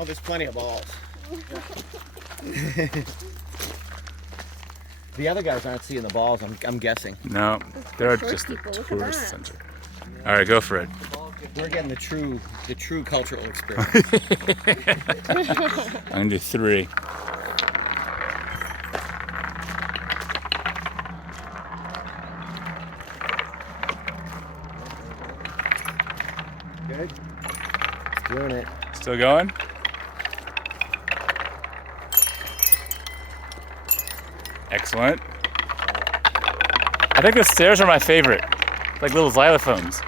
Oh, there's plenty of balls. The other guys aren't seeing the balls, I'm guessing. No, they're short just the people, look at tourist that. center. All right, go for it. We're getting the true cultural experience. I'm gonna do 3. Good. It's doing it. Still going? Excellent. I think the stairs are my favorite, like little xylophones.